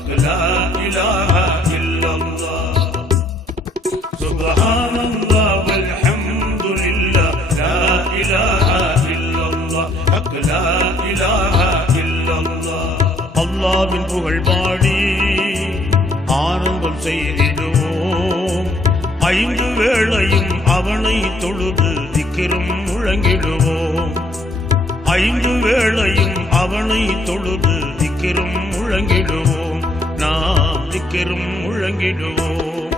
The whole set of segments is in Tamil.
حق لا إله إلا الله سبحان الله والحمد لله لا إله إلا الله حق لا إله إلا الله அல்லாஹ்வின் புகழ் பாடி ஆனந்தம் செய்திடுவோம். 5 வேளையும் அவனை தொழுது திக்ரும் முழங்கிடுவோம். 5 வேளையும் அவனை தொழுது திக்ரும் முழங்கிடுவோம். நாம் திக்ரும் முழங்கிடுவோம்.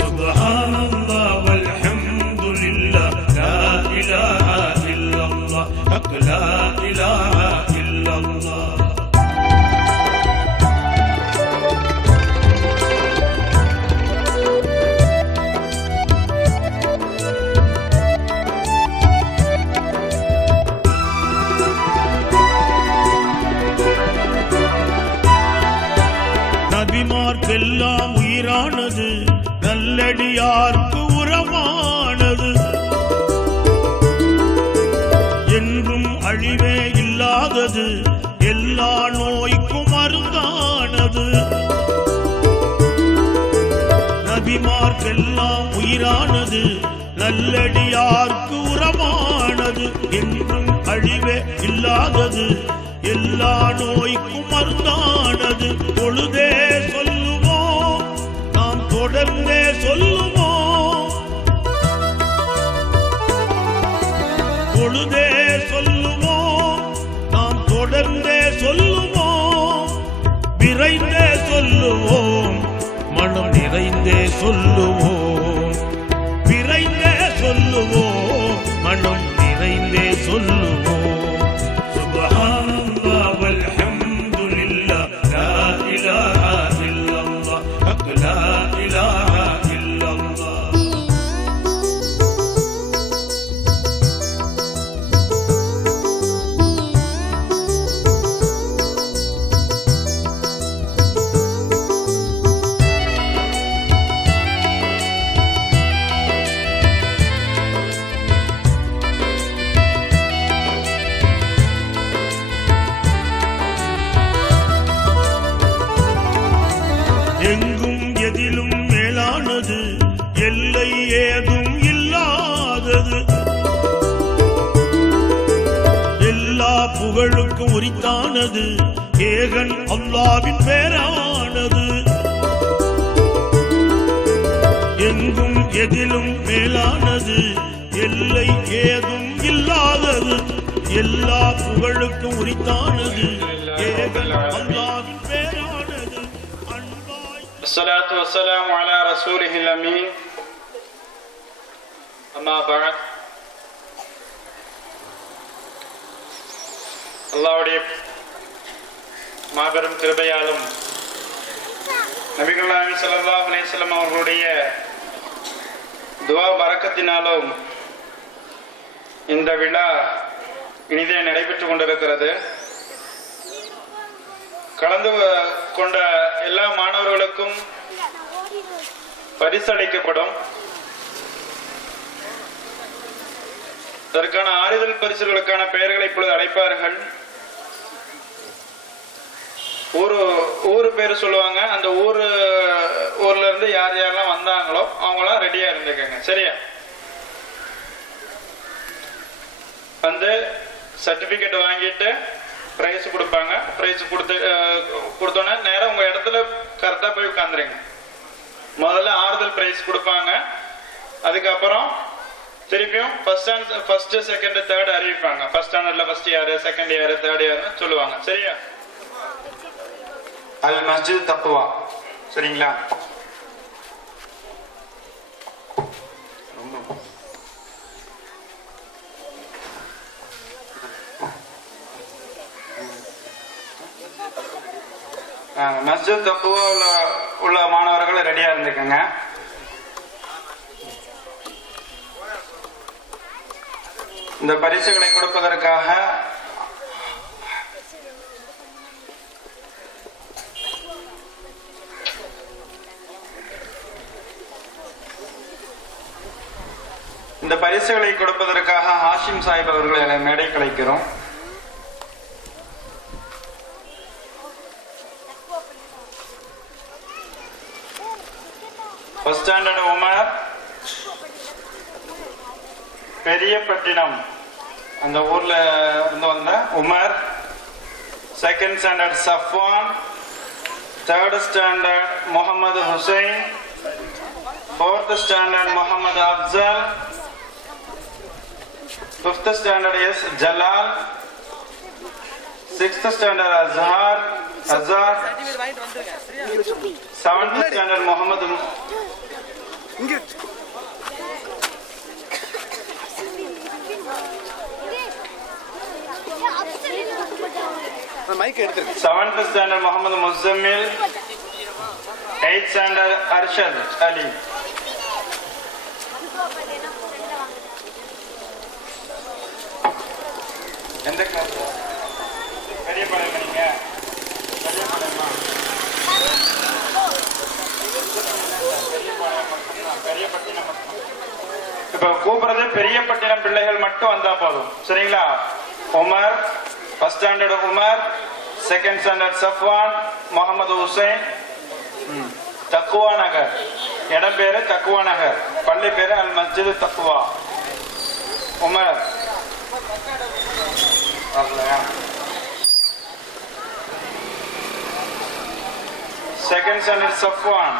சுப்ஹானல்லாஹ் வல்ஹம்துலில்லாஹ் லா இலாஹ இல்லல்லாஹ் ஹக் லா இலாஹ இல்லல்லாஹ். நபிமார்க்கெல்லாம் உயிரானது, நல்லடியார்க்கு உரமானது, என்றும் அழிவே இல்லாதது, எல்லா நோய்க்கும் மருந்தானது. நபிமார்க்கெல்லாம் உயிரானது, நல்லடியார்க்கு உரமானது, என்றும் அழிவே இல்லாதது, எல்லா நோய்க்கும் மருந்தானது. பொழுதே சொல்லுவோம், நாம் தொடர்ந்தே சொல்லுவோம். பொழுதே சொல்லுவோம், நாம் தொடர்ந்தே சொல்லுவோம். விரைந்தே சொல்லுவோம், மனம் நிறைந்தே சொல்லுவோம். விரைந்தே சொல்லுவோம், மனம் நிறைந்தே சொல்லுவோம். எங்கும் எதிலும் மேலானது, எல்லை ஏதும் இல்லாதது, எல்லா புகழுக்கும் உரித்தானது, ஏகன் அல்லாஹ்வின் பேரானது. எங்கும் எதிலும் மேலானது, எல்லை ஏதும் இல்லாதது, எல்லா புகழுக்கும் உரித்தானது, ஏகன் அல்லாஹ்வின் பேரானது. الصلاة والسلام على رسوله الأمين أما بعد அல்லாஹ்வுடைய மாபெரும் கிருபையாலும் நபிகள் நாயகம் ஸல்லல்லாஹு அலைஹி வஸல்லம் அவர்களுடைய துஆ பரக்கத்தினாலும் இந்த விழா இனிதே நடைபெற்றுக் கொண்டிருக்கிறது. கலந்து கொண்ட எல்லா மாணவர்களுக்கும் பரிசளிக்கப்படும். அதற்கான ஆறுதல் பரிசுகளுக்கான பெயர்களை இப்பொழுது அழைப்பார்கள். ஊரு பேரு சொல்லுவாங்க. அந்த ஊர்ல இருந்து யார் யாரெல்லாம் வந்தாங்களோ அவங்களாம் ரெடியா இருந்துக்கங்க. சரியா? வந்து சர்டிபிகேட் வாங்கிட்டு பிரைஸ் கொடுப்பாங்க. பிரைஸ் கொடுத்தோன்னே நேரம் உங்க இடத்துல கரெக்டா போய் உட்காந்துருங்க. முதல்ல ஆறுதல் பிரைஸ் கொடுப்பாங்க. அதுக்கப்புறம் திருப்பியும் ஃபர்ஸ்ட் செகண்ட் தேர்ட் அறிவிப்பாங்க. ஃபர்ஸ்ட் ஸ்டாண்டர்ட்ல ஃபர்ஸ்ட் யாரு, செகண்ட் யாரு, தேர்ட் யாருன்னு சொல்லுவாங்க. சரியா? அல் மஸ்ஜித் தக்வா. சரிங்களா? மஸ்ஜித் தக்வா உள்ள மாணவர்கள் ரெடியா இருந்துக்கங்க. இந்த பரிசுகளை கொடுப்பதற்காக ஹாஷிம் சாஹிப் அவர்களை மேடைக்கு அழைக்கிறோம். ஃபர்ஸ்ட் ஸ்டாண்டர்ட் உமர் பெரியப்பட்டினம் அந்த ஊர்ல இருந்து வந்த Umar. Second standard Safwan. Third standard Mohammed Hussain. Fourth standard Mohammed Afzal. Fifth standard S Jalal. Sixth standard Azhar. Seventh standard Mohammed seventh standard Mohammed Muzammil. Eighth standard Arshad Ali. எந்த கிளாஸ்? பெரிய பாளையம். நீங்க பெரிய பாளையமா? பெரியப்பட்டினம். இப்ப கூப்பிடுறது பெரியப்பட்டினம் பிள்ளைகள் மட்டும் வந்தா போதும். சரிங்களா? Umar first standard Umar. Second standard Safwan Muhammad Hussain. Taqwa Nagar. இடம் பேரு தக்குவா நகர். பள்ளி பேரு Al Masjid Taqwa. Umar second standard Safwan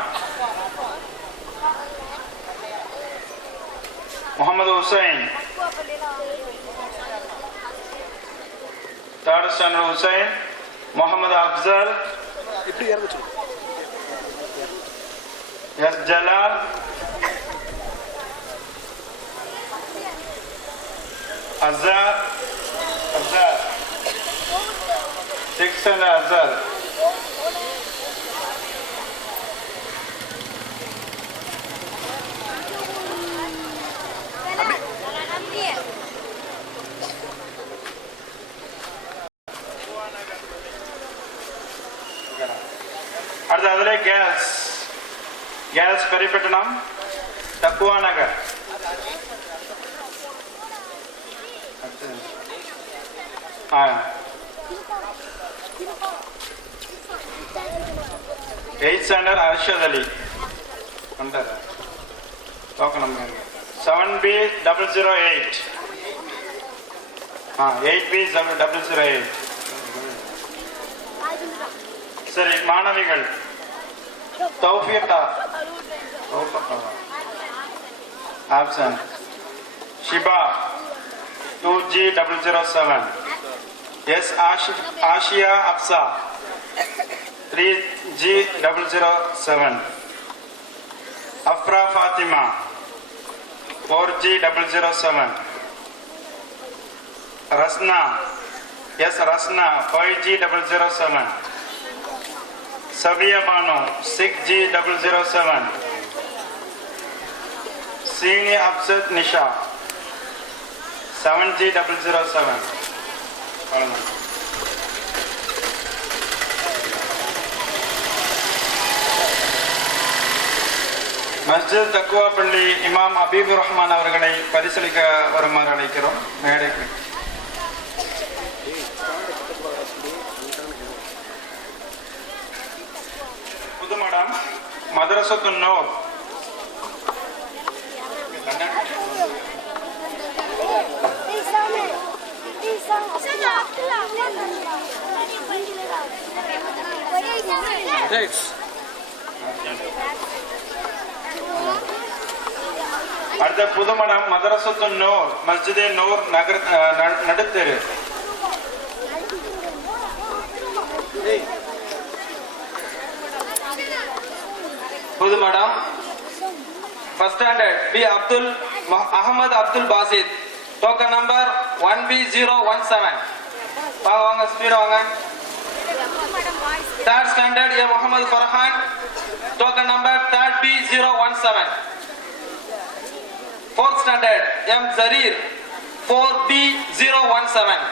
Muhammad Hussain. Third standard Hussain Muhammad Afzal. S Jalal. Azhar. Sixth standard Azhar. அடுத்து அதிலே girls Periyapattinam Taqwa Nagar. Eight standard Arshad Ali. 7B008. 8B008. சரி, மாணவிகள் Thoufiqa absent. Shiba 2G007. S Ashiya Afsa 3G007. Afra Fathima 4G007. Rasna S Rasna 5G007. Sabiya Banu 6G007. Seeni அப்சத் Nisha 7G007. மஸ்ஜித் தக்குவா பள்ளி இமாம் அபீபுர் ரஹ்மான் அவர்களை பரிசீலிக்க வருமாறு அழைக்கிறோம். மேடைக்கு புதுமடம் மதரசத்துன் நூர். அடுத்த புதுமடம் மதரசத்துன் நூர் மஸ்ஜிதே நூர் நகர் நடுத்தெரு. Pudumadam first standard B Abdul Ahmed Abdul Basith. Token number 1B017. வாங்க ஸ்பீட் வாங்க. Third standard A Mohammed Farhan. Token number 3B017. Fourth standard M Zarir 4B017.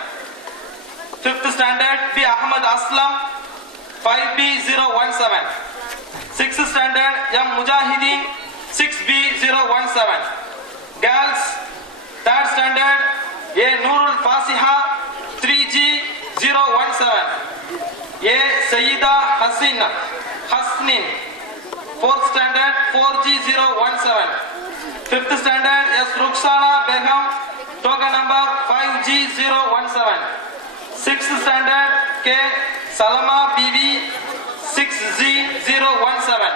Fifth standard B Ahmad Aslam 5B017. Sixth standard M Mujahideen 6B017. Girls third standard A Nurul Fasiha 3G017. A Sayyida Hasnin 4th standard 4G017. 5th standard S. Ruxana Begum, token number 5G017. 6th standard K. Salama BV, 6G017.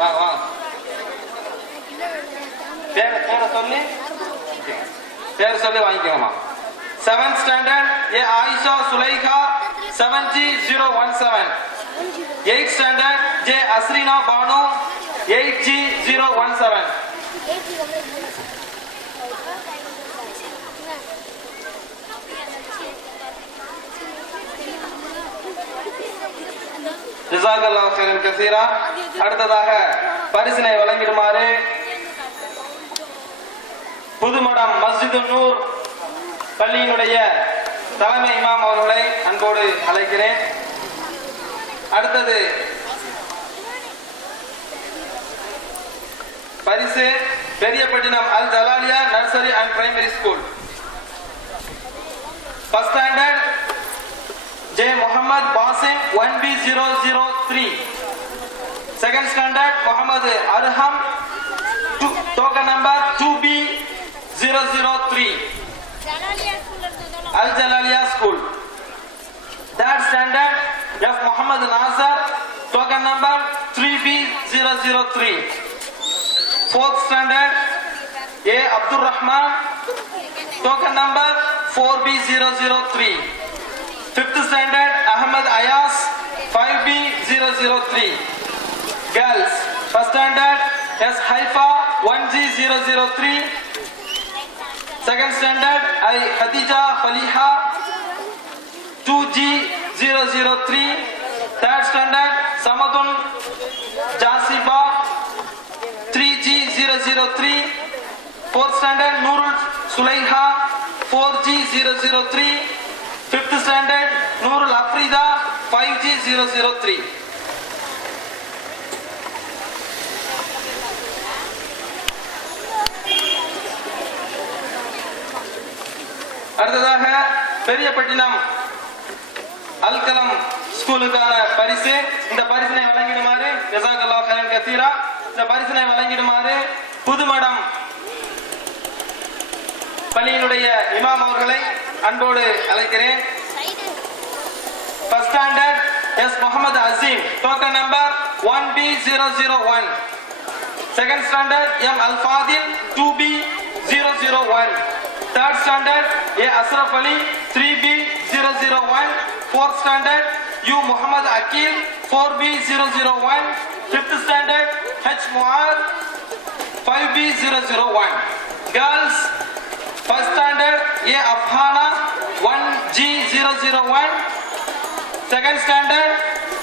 Wow. பேர் சொல்லி வாங்கிக்கோமா. 7th standard A. Aisha Sulaikha, 7G017. 8th standard J. Asrina Banu, 8G017. ஜஸாக்கல்லாஹு கைரன் கஸீரா. அடுத்ததாக பரிசினை வழங்கிடுமாறு புதுமடம் மஸ்ஜிது நூர் பள்ளியினுடைய தலைமை இமாம் அவர்களை அன்போடு அழைக்கிறேன். அடுத்தது பரிசு Periyapattinam Al Jalaliya nursery and primary school. First standard J. Muhammad Basim 1B003. Second standard Muhammad Arham, token number 2B003. Al Jalalia School. Third standard F. Muhammad Nazar, token number 3B003. Fourth standard A. Abdul Rahman, token number 4B003. 5th standard Ahmad Ayas, 5B003. Girls. First standard S. Haifa, 1G003. Second standard I. Khadija Faliha, 2G003. Third standard Samadun Jasiba, 3G003. Fourth standard Nurul Sulaiha, 4G003. 5th standard Nurul Afrida, 5G003. அடுத்ததாக பெரியப்பட்டினம் அல்கலம் ஸ்கூலுக்கான பரிசு. இந்த பரிசினை வழங்கிடுமாறு ஜஸாக்கல்லாஹு கைரன் கஸீரா. இந்த பரிசினை வழங்கிடுமாறு புதுமடம் பள்ளியினுடைய இமாம் அவர்களை அன்போடு அழைக்கிறேன். First standard S. Muhammad Azim, token number 1B001. Second standard M. Al Fadil, 2B001. Third standard A. Asraf Ali, 3B001. Fourth standard U. Muhammad Akil, 4B001. Fifth standard H. Muad, 5B001. Girls. First standard A. Afhana, 1G001. Second standard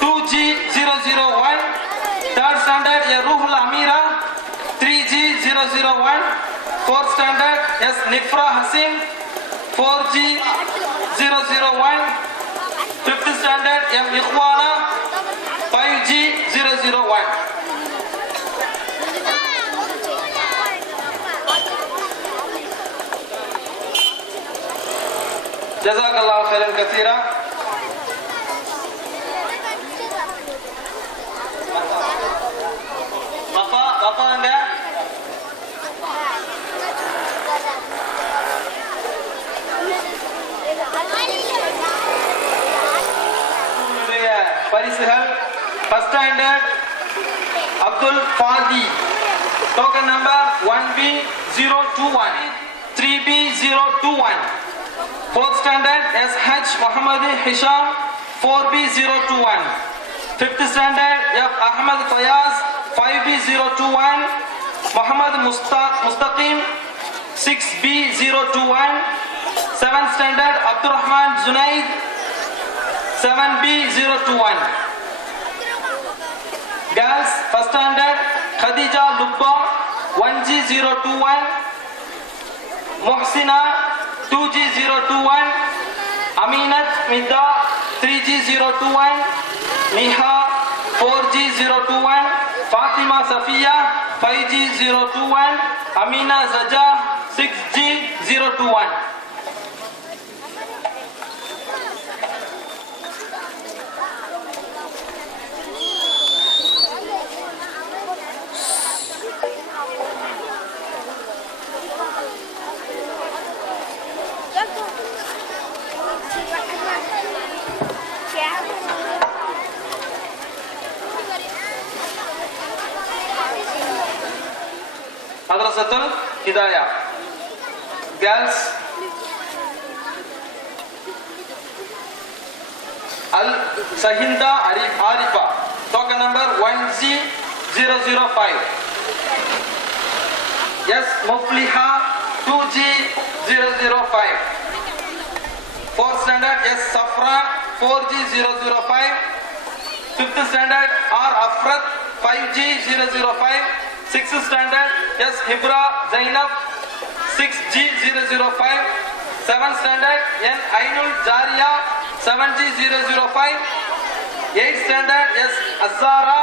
2G001. Third standard A. Ruhul Amira, 3G001. Fourth standard S. Nifra Hasim, 4G001. Fifth standard M. Ikhwana, 5G001. ஜஸாக்கல்லாஹு கைரன் கஸீரா. பாப்பாங்க பரிசுகள். First standard Abdul Fathi, token number 1B021, 3B021. Fourth standard SH Muhammad Hisham, 4B021. Fifth standard F. Ahmad Fayaz, 5B021. Muhammad Mustaqim, 6B021. Seventh standard Abdurrahman Zunaid, 7B021. Girls, first standard Khadija Lubba, 1G021. Muhsina, 2G021. Aminat Midda, 3G021. Niha, 4G021. Fatima Safiya, 5G021. Amina Zaja, 6G021. Madrasatul Hidayah. Girls, Al Sahinda Arifa, token number 1G005. Yes, Mufliha 2G005. 4th standard, yes, Safran 4G005. 5th standard, R Afrat 5G005. 6th standard, yes, Hibra Zainab 6G005. 7th standard, N Ainul Jariya 7G005. 8th standard, yes, Azara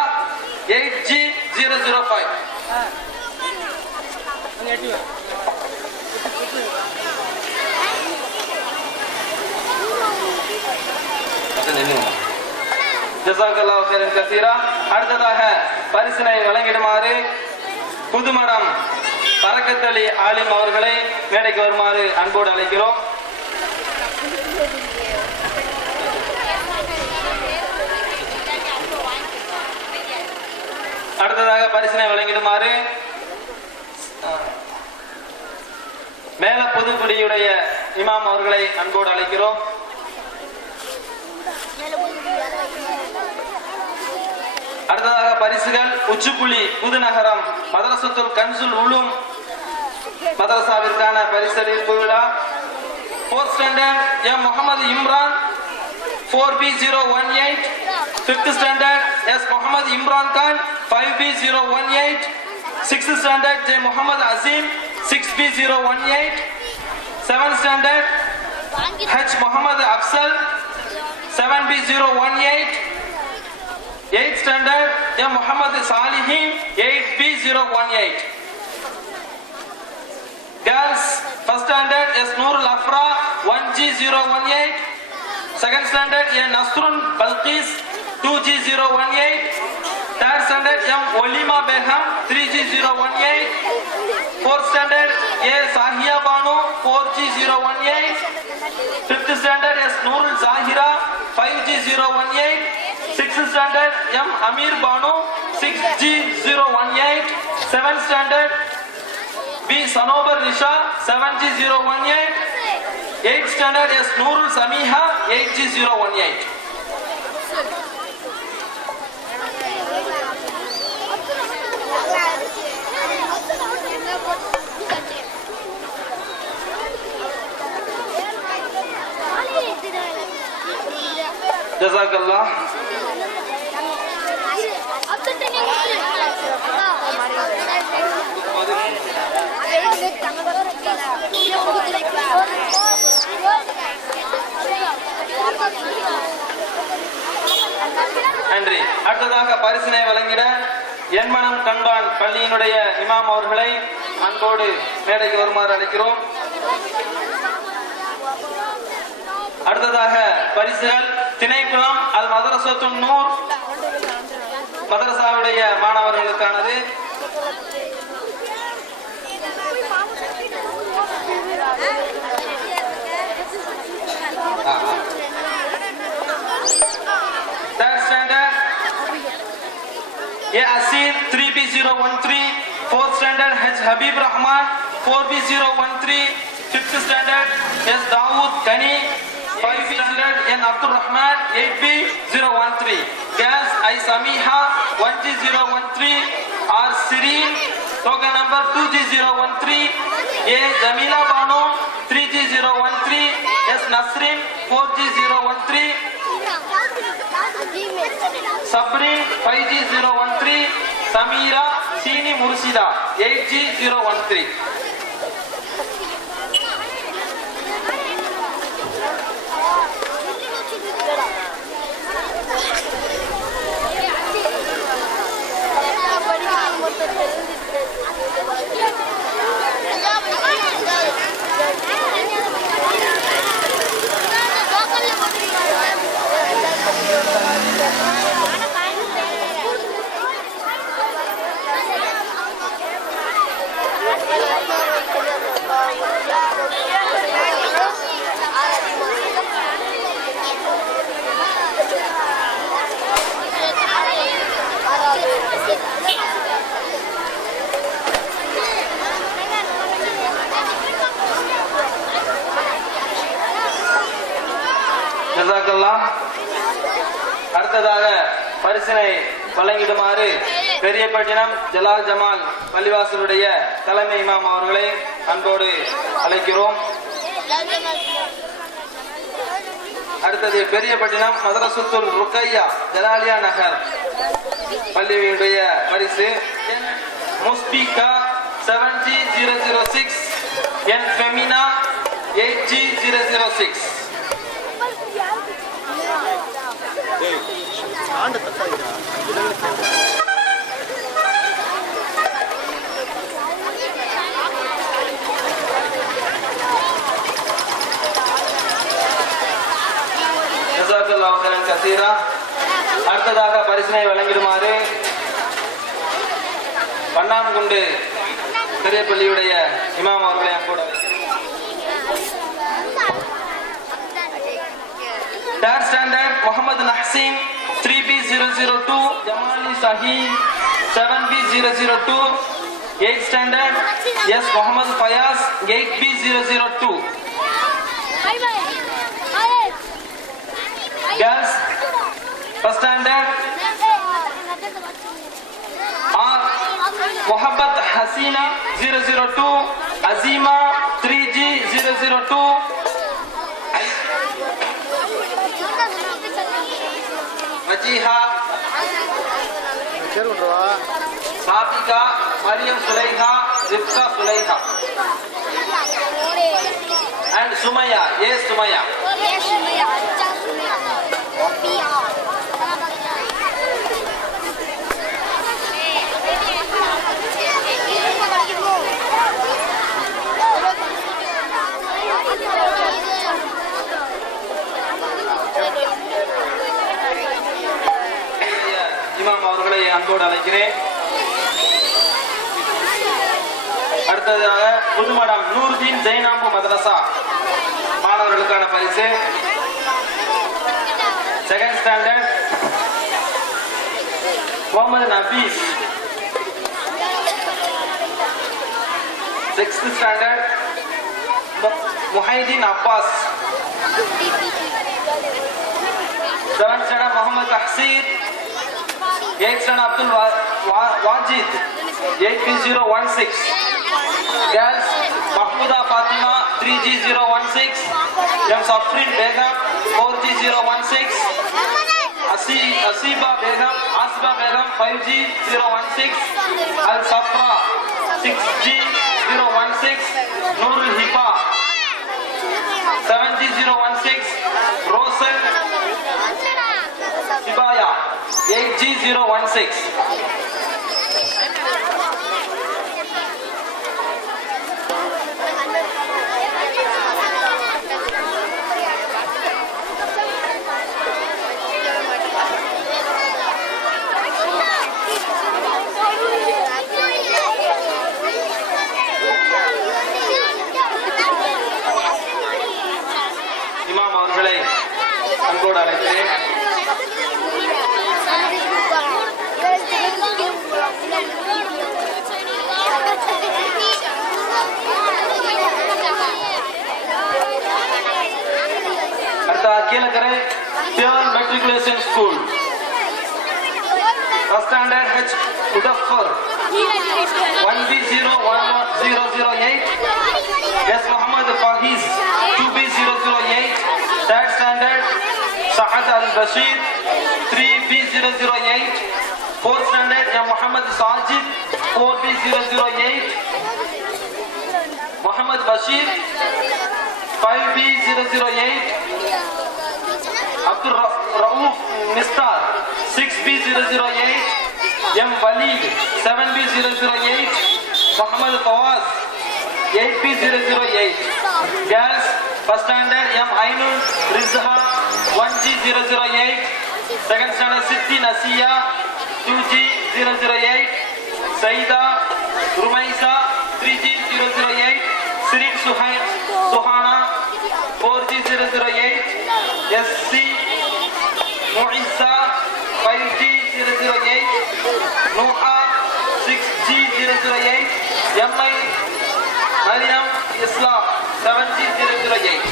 8G005. ஜஸாக்கல்லாஹு khairan கஸீரா. அடுத்ததாக பரிசினை வழங்கிடுமாறு புதுமடம் பரக்கத் அலி ஆலிம் அவர்களை மேடைக்கு வருமாறு அன்போடு அழைக்கிறோம். அடுத்ததாக பரிசினை வழங்கிடுமாறு மேல புதுக்குடியுடைய இமாம் அவர்களை அன்போடு அழைக்கிறோம். அடுத்ததாக பரிசுகள் உச்சுப்புலி புதுநகரம் மதரசத்துல் கன்சுல் உலும் மதரசாவிற்கான பரிசளிப்பு விழா. 4th standard M Mohammed Imran 4B018. 5th standard S Mohammed Imran Khan 5B018. 6th standard J Mohammed Aseem 6B018. 7th standard H Mohammed Afzal 7B018. 8th standard M Mohammed Salihin 8B018. Girls, 1st standard S Noorul Afra 1G018. 2nd standard A Nasrun Balkis 2G018. 3rd standard M Olima Begum 3G018. 4th standard A Sahiya Banu 4G018. 5th standard S Noorul Zahira 5G018. 6th standard M Ameer Banu 6G018. 7th standard B Sanobar Nisha 7G018. 8th standard S Noorul Sameeha 8G018. ஜஸாக்கல்லாஹ். நன்றி. அடுத்ததாக பரிசினை வழங்கிட என்மனம் கண்பான் பள்ளியினுடைய இமாம் அவர்களை அன்போடு மேடைக்கு வருமாறு அழைக்கிறோம். அடுத்ததாக பரிசுகள் திணைக்குளம் அல் மதரசத்துன் Noor மதரசாவுடைய மாணவர்களுக்கானது. Third standard A Asir 3B013. 4th standard H Habib Rahman 4B013. 5th standard S Dawood Kani 5th standard N Abdul Rahman 8B013. Girls I Samiha 1G013. R Sirin token number 2G013. A Jamila Banu 3G013. S Nasrin 4G013. Sabri 5G013. Samira Sini Mursida 8G013. அடுத்ததாக பரிசினை வழங்கிடுமாறு பெரியப்பட்டினம் ஜலால் ஜமால் பள்ளிவாசலுடைய தலைமை இமாம் அவர்களை அன்போடு அழைக்கிறோம். அடுத்தது பெரியப்பட்டினம் மதரசுத்துல் ருக்கையா ஜலாலியா நகர் பள்ளியுடைய பரிசு முஸ்பிகா 7G006 என் ஃபெமினா 8G006. அடுத்ததாக பரிசினை வழங்கிடுமாறு பன்னான்குண்டு பெரிய பள்ளியுடைய இமாம் அவர்களை அன்போடு Third standard Muhammad Nahsin 3B002 Jamali Sahi 7B002. 8th standard yes Muhammad Fayaz 8B002. Girls first standard Mohabbat Hasina 002 Azima 3G002. Majiha Sabika Mariam Sulaiha Rifka Sulaiha and Sumaya. Yes Sumaya. இமாம் அவர்களை அன்போடு அழைக்கிறேன். அடுத்ததாக புதுமடம் நூர்தீன் ஜெய்னாம்பு மதரசா மாணவர்களுக்கான பரிசு. Second standard Mohammed Nafees. 6th standard Muhaideen Abbas. 7th standard Mohammed Tahseer. 8th standard Abdul Wajid 8B016. Girls Mahmuda Fatima 3G016. M Safrin Begum 4G016. Asiba Begum 5G016. Al Safra 6G016. Nurul Hiba 7G016. Rosal Sibaya 8G016. இமாம் அவர்களை அன்போடு அழைக்கிறேன். Kiyalakare Pure Matriculation School. First standard H. Mudaffar 1B01008. S. Muhammad Fahiz 2B008. Third standard Sa'ad Al-Bashir 3B008. Fourth standard M. Muhammad Sajid 4B008. Muhammad Bashir 5B008. Abdul Rauf Mistar 6B008. M. Walid 7B008. Muhammad Fawaz 8B008. Girls first standard M. Ainul Rizha 1G008. Second standard Sitti Nasiya 2G008. Saida Rumaisa 3G008. Sirin Suhana 4G008. SC Mu'izza 5G008. Nuha 6G008. MI Mariam Islam 7G008.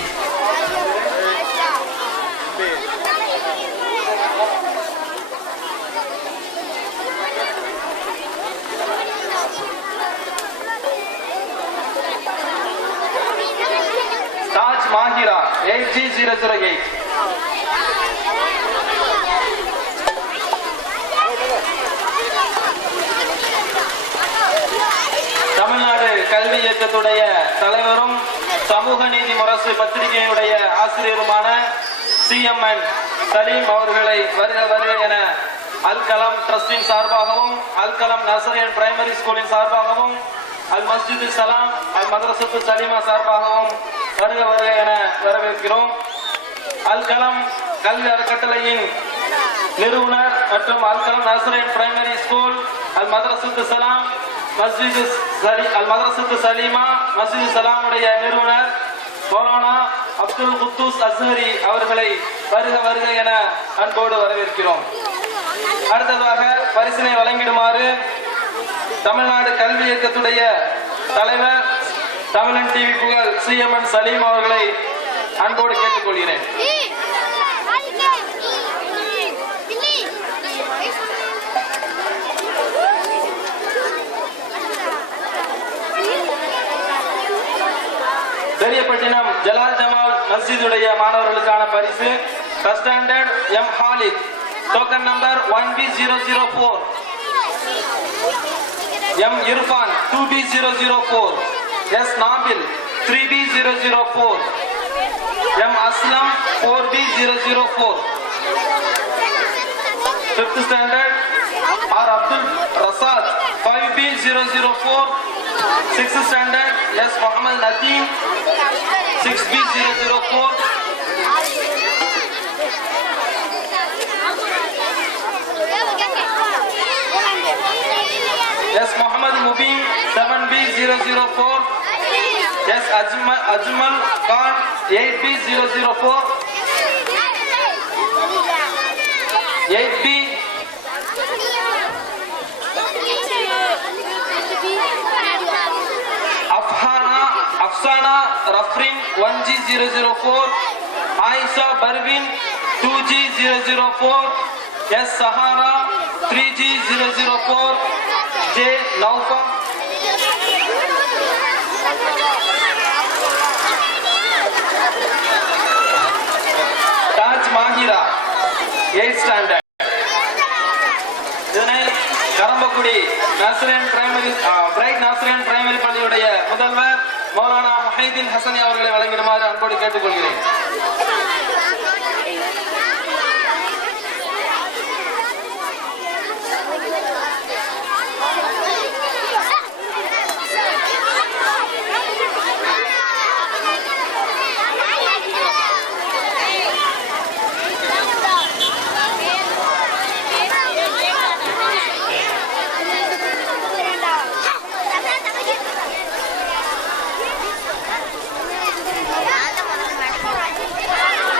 6B008. Tamil Nadu கல்வி இயக்கத்துடைய தலைவரும் சமூக நீதி முரசு பத்திரிகையுடைய ஆசிரியருமான CMN சலீம் அவர்களை வருக வருக என அல் கலாம் ட்ரஸ்டின் சார்பாகவும் அல் கலாம் நர்சரியன் பிரைமரி ஸ்கூலின் சார்பாகவும் அல் மஸ்ஜித் சலாம் அல் மதரசத்து சலீமா சார்பாகவும் வருக வருக என வரவேற்கிறோம். அல் கலாம் கல்வி அறக்கட்டளையின் நிறுவனர் மற்றும் அல் கலாம் நர்சரியன் பிரைமரி ஸ்கூல் அல் மதரசத்து சலாம் அல் மதரசத்து சலீமா மஸ்ஜித் சலாமுடைய நிறுவனர் மௌலானா அப்துல் குத்தூஸ் அஸ்ஹரி அவர்களை வருக வருக என அன்போடு வரவேற்கிறோம். அடுத்ததாக பரிசினை வழங்கிடுமாறு தமிழ்நாடு கல்வி இயக்கத்துடைய தலைவர் தமிழன் டிவி புகழ் CMN சலீம் அவர்களை அன்போடு கேட்டுக்கொள்கிறேன். பெரியப்பட்டினம் ஜலால் ஜமால் மஸ்ஜிதுடைய மாணவர்களுக்கான பரிசு first standard M Khalid token number 1B004, M Irfan 2B004, S நாபில் 3B004, M Aslam 4B004. Fifth standard R Abdul Rasad 5B004. Sixth standard S Muhammad Nadeem 6B004. S Muhammad Mubin 7B004. S Ajmal Khan 8B004. 8B Afsana Rafrin 1G004. Aisha Barvin 2G004. S Sahara 3G004. J Naufam Taj Mahira 8th standard. இதனை Karambakudi nursery and primary bright nursery and primary பள்ளியுடைய முதல்வர் மௌலானா முஹைதீன் ஹசனி அவர்களை வழங்கிடுமாறு அன்போடு கேட்டுக்கொள்கிறேன்.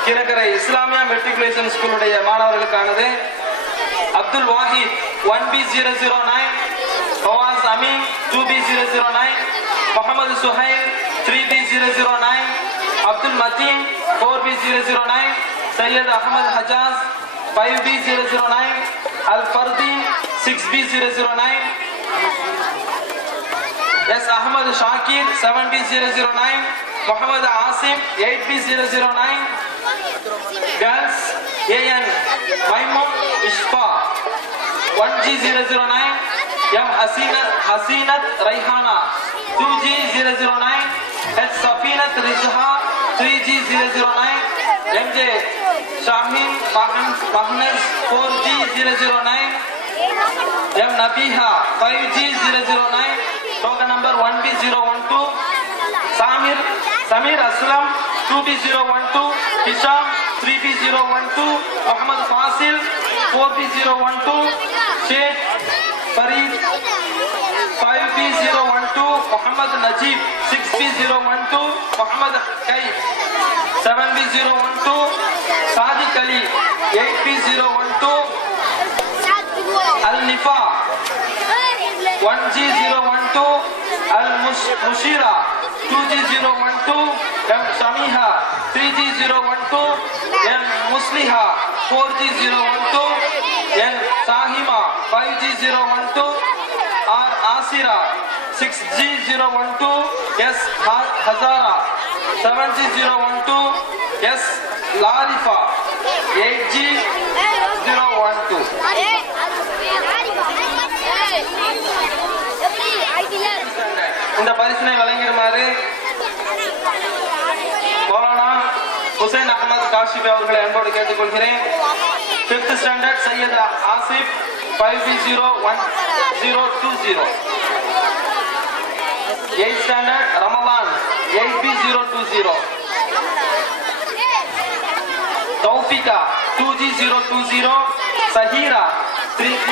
கிரகரை இஸ்லாமியா மெட்ரிகுலேஷன் ஸ்கூலுடைய மாணவர்களுக்கானது Abdul Wahid 1B009, Fawaz Ameen 2B009, Mohammed Suhail 3B009, Abdul Madeen 4B009, Syed Ahmed Hajas 5B009, Al Fardeen 6B009, S Ahmed Shakir 7B009, Mohammed Asim 8B009. Girls AN Maimum Ishfa 1G009, M Hasinat Raihana 2G009, H Safinat Rizha 3G009, MJ Shahin Mahnaz 4G009, M Nabiha 5G009, token number 1B012, Samir Aslam 2B012, Hisham 3B012, Muhammad Fasil 4B012, Sheikh Farid 5B012, Muhammad Najib 6B012, Muhammad Kaif 7B012, Sadiq Ali 8B012, Al Nifa 1G012, Al Mushira 2G012, M Samiha 3G012, M Musliha 4G012, N Sahima 5G012, R Asira 6G012, S Hazara 7G012, S Larifa 8G012. இந்த பரிசினை வழங்கிடுமாறு மௌலானா ஹுசைன் அகமது காஷிப் அவர்களை அன்போடு கேட்டுக்கொள்கிறேன். 5th standard Syed Asif 5B01020. 8th standard Ramalan 8B020. Thoufiqa 2G020. Sahira 3B.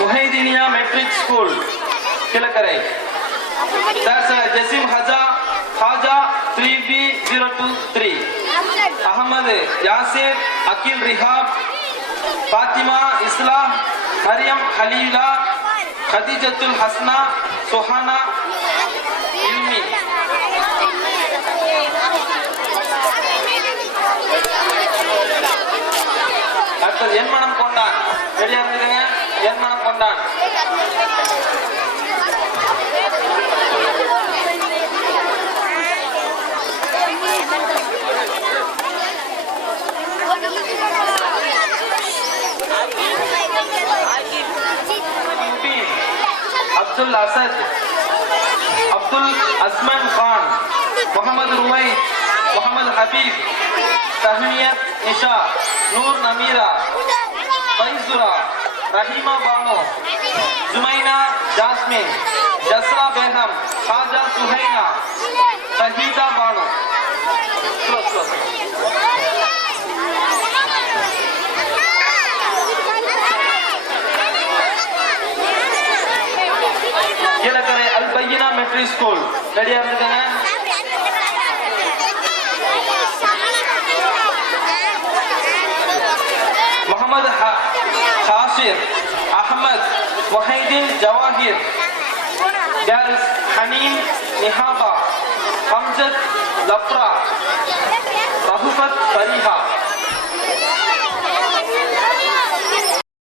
Muhaydiniya Metric School, Kilakarai. That's Jasim Haja 3B023. Ahmad Yasir Akil Rihab, Fatima Islah, Maryam Halila, Khadijatul Hasna, Sohana Ilmi. அடுத்தது என் மனம் கொண்டான். ரெடியா இருந்துங்க. என் மனம் கொண்டான். Abdul Asad, Abdul Azman Khan, Muhammad Ruwai, Muhammad Habib, Tahmiyat Nisha, Noor Namira, Faizura, Rahima Bano, Zumaina Jasmine, Jasra Beham, Khaja Suhaina, Shahida Bano. Kilakarai Al-Bayyina Metric School. Ready இருந்துங்க. Muhammad Khashir, Ahmad, Wahidin Jawahir. Girls Hanim Nihaba, Hamzat Lafra, Rahufat Fariha.